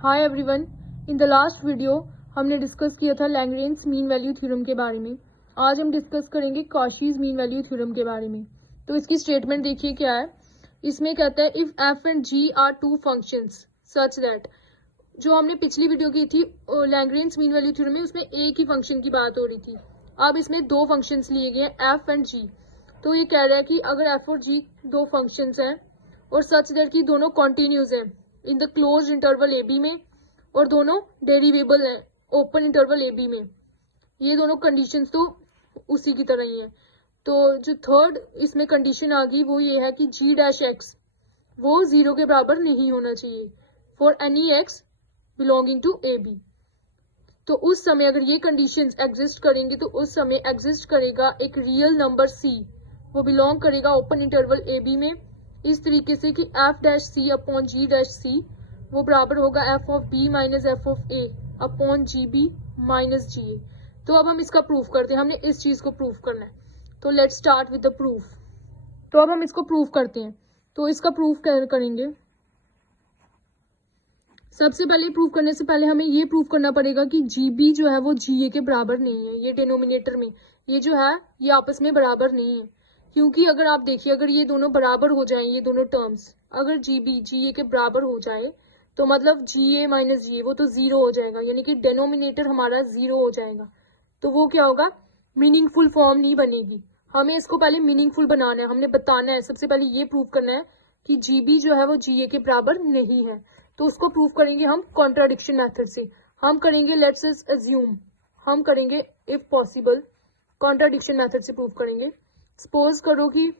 Hi everyone, in the last video हमने discuss किया था लैग्रेंज मीन वैल्यू थ्योरम के बारे में। आज हम डिस्कस करेंगे कॉशीज मीन वैल्यू थ्योरम के बारे में। तो इसकी स्टेटमेंट देखिए क्या है। इसमें कहता है if F and G are two functions such that, जो हमने पिछली वीडियो की थी लैग्रेंज मीन वैल्यू थ्योरम में, उसमें एक ही फंक्शन की बात हो रही थी। अब इसमें दो फंक्शंस लिए गए हैं एफ एंड जी। तो ये कह रहा है कि अगर एफ और जी दो फंक्शंस हैं और सच दैट की दोनों कॉन्टिन्यूज हैं in the close interval A B में और दोनों डेरिवेबल हैं ओपन इंटरवल ए बी में, ये दोनों कंडीशंस तो उसी की तरह ही हैं। तो जो थर्ड इसमें कंडीशन आ गई वो ये है कि जी डैश एक्स वो 0 के बराबर नहीं होना चाहिए for any X belonging to A B. तो उस समय अगर ये कंडीशंस एग्जिस्ट करेंगे तो उस समय एग्जिस्ट करेगा एक रियल नंबर सी, वो बिलोंग करेगा ओपन इंटरवल ए बी में, इस तरीके से कि f dash c upon g dash c वो बराबर होगा f of b minus f of a upon g b minus g a. तो अब हम इसका प्रूफ करते हैं, हमने इस चीज को प्रूफ करना है। तो let's start with the proof. तो अब हम इसको प्रूफ करते हैं। तो इसका प्रूफ करेंगे। सबसे पहले प्रूफ करने से पहले हमें ये प्रूफ करना पड़ेगा कि जी बी जो है वो जी ए के बराबर नहीं है। ये डिनोमिनेटर में ये जो है ये आपस में बराबर नहीं है, क्योंकि अगर आप देखिए अगर ये दोनों बराबर हो जाए, ये दोनों टर्म्स अगर जी बी जी ए के बराबर हो जाए तो मतलब जी ए माइनस जी ए वो तो 0 हो जाएगा, यानी कि डेनोमिनेटर हमारा 0 हो जाएगा। तो वो क्या होगा, मीनिंगफुल फॉर्म नहीं बनेगी। हमें इसको पहले मीनिंगफुल बनाना है, हमने बताना है, सबसे पहले ये प्रूव करना है कि जी बी जो है वो जी ए के बराबर नहीं है। तो उसको प्रूव करेंगे हम कॉन्ट्राडिक्शन मेथड से। हम करेंगे लेट्स अज्यूम, हम करेंगे इफ पॉसिबल कॉन्ट्राडिक्शन मेथड से प्रूव करेंगे। सपोज करो कि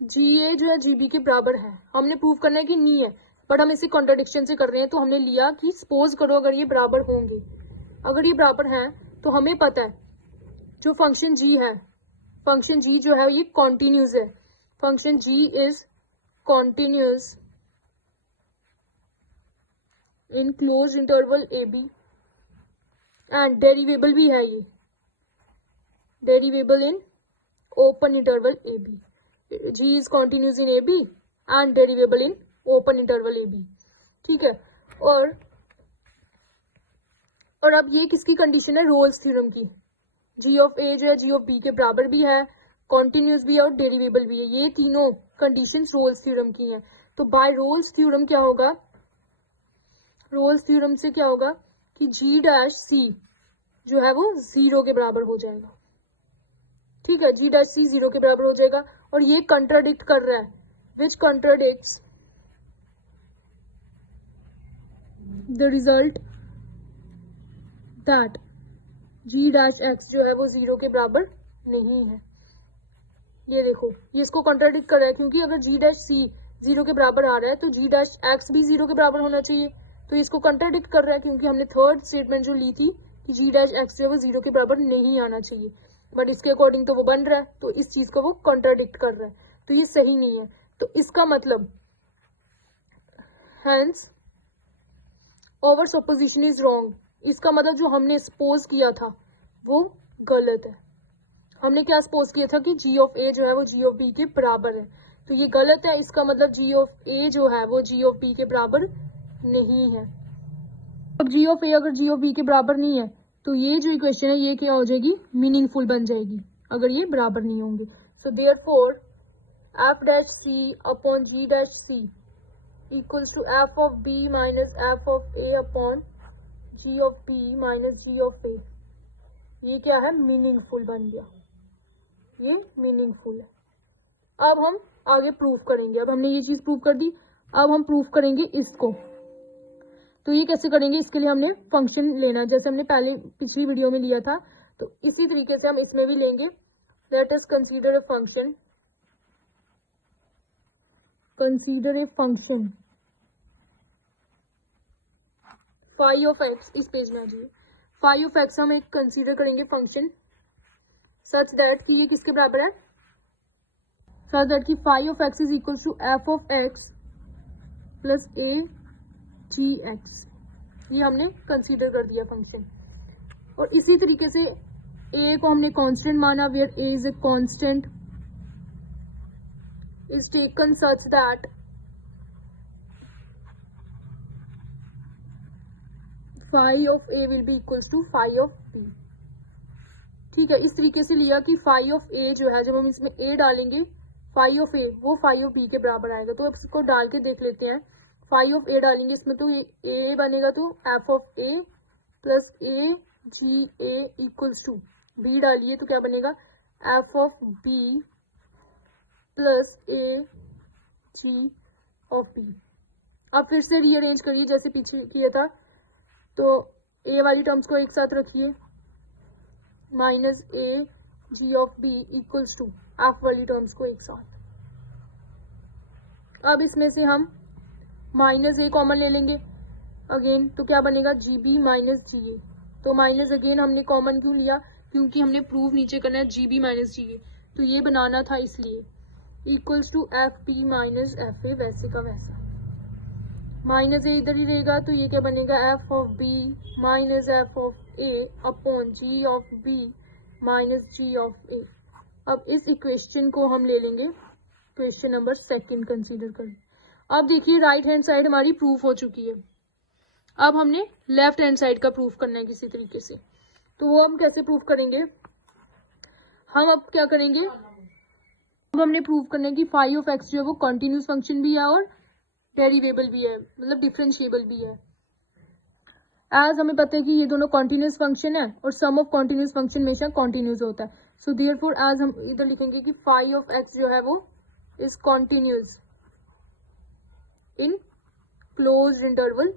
जी ए जो है जी बी के बराबर है, हमने प्रूव करना है कि नहीं है, बट हम इसे कॉन्ट्राडिक्शन से कर रहे हैं। तो हमने लिया कि सपोज करो अगर ये बराबर होंगे, अगर ये बराबर हैं तो हमें पता है जो फंक्शन जी है, फंक्शन जी जो है ये कॉन्टिन्यूस है। Function g is continuous in close interval A b and derivable भी है, ये derivable in open interval A b. G is continuous in a b and derivable in open interval A b. ठीक है, और अब ये किसकी कंडीशन है, रोल्स थ्योरम की। जी ऑफ ए जो है जी ऑफ बी के बराबर भी है, कॉन्टिन्यूस भी है और डेरिवेबल भी है। ये तीनों कंडीशंस रोल्स थ्योरम की हैं। तो बाय रोल्स थ्योरम क्या होगा, रोल्स थ्योरम से क्या होगा कि जी डैश सी जो है वो 0 के बराबर हो जाएगा। ठीक है, जी डैश सी 0 के बराबर हो जाएगा। और ये कंट्राडिक्ट कर रहा है, which contradicts the result that g dash x जो है वो 0 के बराबर नहीं है। ये देखो ये इसको कंट्राडिक्ट कर रहा है, क्योंकि अगर जी डैश सी 0 के बराबर आ रहा है तो जी डैश एक्स भी 0 के बराबर होना चाहिए। तो इसको कंट्राडिक्ट कर रहा है, क्योंकि हमने थर्ड स्टेटमेंट जो ली थी कि जी डैश एक्स जो है वो 0 के बराबर नहीं आना चाहिए, बट इसके अकॉर्डिंग तो वो बन रहा है, तो इस चीज को वो कंट्राडिक्ट कर रहा है। तो ये सही नहीं है। तो इसका मतलब hence our supposition is wrong. इसका मतलब जो हमने सपोज किया था वो गलत है। हमने क्या सपोज किया था कि जी ऑफ ए जो है वो जी ऑफ बी के बराबर है, तो ये गलत है। इसका मतलब जी ऑफ ए जो है वो जी ऑफ बी के बराबर नहीं है। अब जी ऑफ ए अगर जी ऑफ बी के बराबर नहीं है तो ये जो इक्वेशन है ये क्या हो जाएगी, मीनिंगफुल बन जाएगी अगर ये बराबर नहीं होंगे। So therefore f dash c upon g dash c equals to F of b minus f of a upon g of b minus g of a. ये क्या है, मीनिंगफुल बन गया, ये मीनिंगफुल है। अब हम आगे प्रूफ करेंगे। अब हमने ये चीज प्रूफ कर दी, अब हम प्रूफ करेंगे इसको। तो ये कैसे करेंगे, इसके लिए हमने फंक्शन लेना जैसे हमने पहले पिछली वीडियो में लिया था, तो इसी तरीके से हम इसमें भी लेंगे। Let us consider a function, consider a function phi of X. इस पेज में आ जाइए, फाई ऑफ एक्स हम एक कंसीडर करेंगे फंक्शन सच दैट कि ये किसके बराबर है, सच दैट कि phi of x is equal to F of X plus A G X. ये हमने कंसीडर कर दिया फंक्शन। और इसी तरीके से ए को हमने कांस्टेंट माना, where A is a constant is taken such that phi of A will be equals to phi of B. ठीक है, इस तरीके से लिया कि फाई ऑफ ए जो है, जब हम इसमें ए डालेंगे फाई ऑफ ए वो फाई ऑफ बी के बराबर आएगा। तो अब इसको डाल के देख लेते हैं। फाई ऑफ ए डालेंगे इसमें तो ए बनेगा, तो F of A plus A G A equals to B डालिए तो क्या बनेगा, F of B plus A G of B. अब फिर से रीअरेंज करिए जैसे पीछे किया था, तो ए वाली टर्म्स को एक साथ रखिए, minus A G of B equals to F वाली टर्म्स को एक साथ। अब इसमें से हम माइनस ए कॉमन ले लेंगे अगेन, तो क्या बनेगा, जी बी माइनस जी ए। तो माइनस अगेन हमने कॉमन क्यों लिया, क्योंकि हमने प्रूव नीचे करना है जी बी माइनस जी ए, तो ये बनाना था इसलिए। Equals to F P minus F A, वैसे का वैसा। माइनस ए इधर ही रहेगा, तो ये क्या बनेगा, F of b minus f of a upon g of b minus g of a. अब इस इक्वेशन को हम ले लेंगे क्वेश्चन नंबर 2 कंसीडर करें। अब देखिए राइट हैंड साइड हमारी प्रूफ हो चुकी है। अब हमने लेफ्ट हैंड साइड का प्रूफ करना है किसी तरीके से, तो वो हम कैसे प्रूफ करेंगे, हम अब क्या करेंगे, अब हमने प्रूफ करना है कि फाई ऑफ एक्स जो है वो कॉन्टिन्यूस फंक्शन भी है और डेरिवेबल भी है, मतलब डिफरेंशिएबल भी है। एज हमें पता है कि ये दोनों कॉन्टिन्यूस फंक्शन है और सम ऑफ कॉन्टिन्यूस फंक्शन हमेशा कॉन्टिन्यूस होता है। सो देयरफॉर एज हम इधर लिखेंगे कि फाई ऑफ एक्स जो है वो is continuous in close interval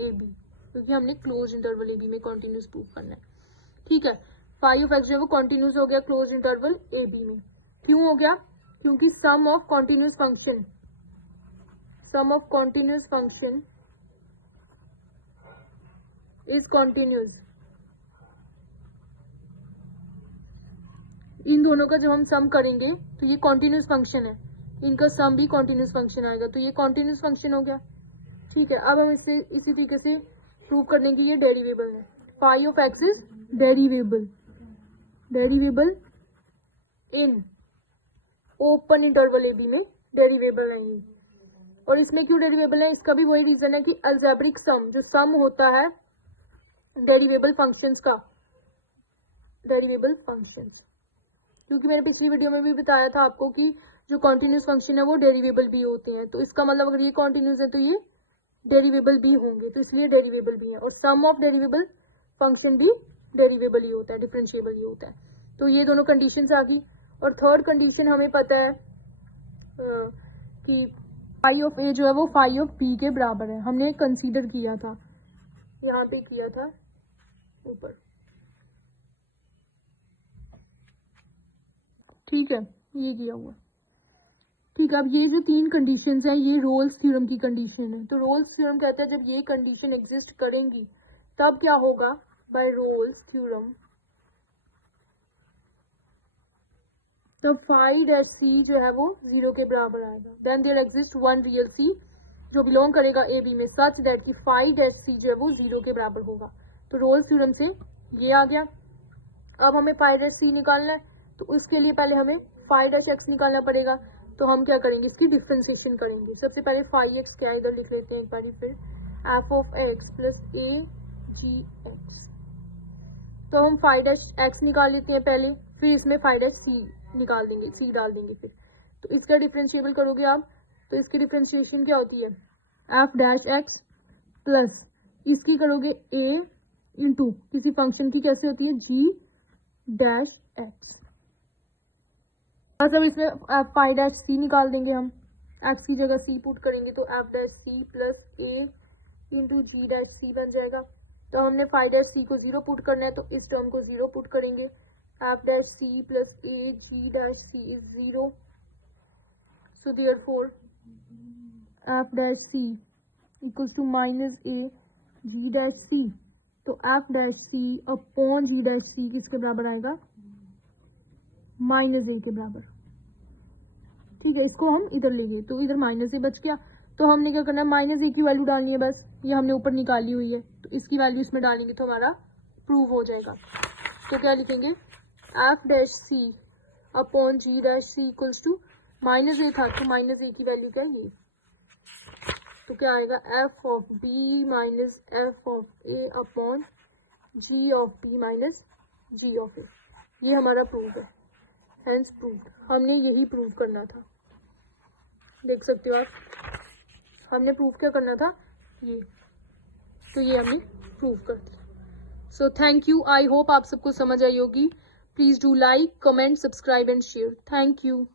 A B, क्योंकि हमने क्लोज इंटरवल ए बी में कॉन्टिन्यूस प्रूफ करना है। ठीक है, फाई ऑफ एक्स जो है वो कॉन्टिन्यूस हो गया क्लोज इंटरवल ए बी में। क्यों हो गया, क्योंकि sum of continuous function is continuous. इन दोनों का जब हम सम करेंगे तो ये कॉन्टिन्यूस फंक्शन है, इनका सम भी कॉन्टिन्यूस फंक्शन आएगा, तो ये कॉन्टिन्यूस फंक्शन हो गया। ठीक है, अब हम इससे इसी तरीके से प्रूव करने की ये डेरिवेबल है। Phi of x is derivable in open interval A B में डेरिवेबल है ये। और इसमें क्यों डेरिवेबल है, इसका भी वही रीजन है कि अलजेब्रिक सम, जो सम होता है डेरिवेबल फंक्शंस का, डेरिवेबल फंक्शंस, क्योंकि मैंने पिछली वीडियो में भी बताया था आपको कि जो कॉन्टिन्यूस फंक्शन है वो डेरिवेबल भी होते हैं। तो इसका मतलब अगर ये कॉन्टिन्यूस है तो ये डेरिवेबल भी होंगे, तो इसलिए डेरिवेबल भी है। और सम ऑफ डेरिवेबल फंक्शन भी डेरिवेबल ही होता है, डिफरेंशिएबल ही होता है। तो ये दोनों कंडीशंस आ गई। और थर्ड कंडीशन हमें पता है कि फाई ऑफ ए जो है वो फाई ऑफ बी के बराबर है, हमने कंसीडर किया था, यहाँ पे किया था ऊपर। ठीक है, ये किया हुआ। ठीक है, अब ये जो 3 कंडीशंस हैं ये रोल्स थ्योरम की कंडीशन है। तो रोल्स थ्योरम कहता है जब ये कंडीशन एग्जिस्ट करेंगी तब क्या होगा, बाय रोल्स थ्योरम तो फाई डैश सी जो है वो 0 के बराबर आएगा। Then there exist one real c जो बिलोंग करेगा ए बी में, सच दैट कि फाई डैश सी जो है वो 0 के बराबर होगा। तो रोल्स थ्योरम से ये आ गया। अब हमें फाई डैश सी निकालना है, तो उसके लिए पहले हमें फाई डैश एक्स निकालना पड़ेगा। तो हम क्या करेंगे, इसकी डिफ्रेंसिएशन करेंगे। सबसे पहले फाई एक्स क्या, इधर लिख लेते हैं एक बार फिर, F of X plus A G X. तो हम फाई डैश एक्स निकाल लेते हैं पहले, फिर इसमें फाई डैश सी निकाल देंगे, सी डाल देंगे फिर। तो इसका डिफरेंशिएबल करोगे आप, तो इसकी डिफरेंशिएशन क्या होती है, एफ डैश एक्स प्लस इसकी करोगे ए इंटू किसी फंक्शन की कैसे होती है, जी डैश एक्स। अब इसमें फाई डैश सी निकाल देंगे हम, एक्स की जगह सी पुट करेंगे तो एफ डैश सी प्लस ए इंटू जी डैश सी बन जाएगा। तो हमने फाई डैश सी को 0 पुट करना है, तो इस टर्म को 0 पुट करेंगे, f dash c plus A g dash c is 0। So therefore f dash c equals to minus A g dash c. तो f dash c upon g dash c किसके बराबर आएगा, माइनस ए के बराबर। ठीक है, इसको हम इधर लेंगे तो इधर माइनस ए बच गया। तो हमने क्या करना है, माइनस ए की वैल्यू डालनी है, बस ये हमने ऊपर निकाली हुई है, तो इसकी वैल्यू इसमें डालेंगे तो हमारा प्रूव हो जाएगा। तो क्या लिखेंगे, f dash c upon g dash c equals to minus a था, तो माइनस ए की वैल्यू क्या है ये। तो क्या आएगा, f of b minus f of a upon g of b minus g of a. ये हमारा प्रूफ है, हेंस प्रूफ। हमने यही प्रूव करना था, देख सकते हो आप, हमने प्रूफ क्या करना था, ये। तो ये हमने प्रूव कर दिया। So thank you, I hope आप सबको समझ आई होगी। Please do like, comment, subscribe and share. Thank you.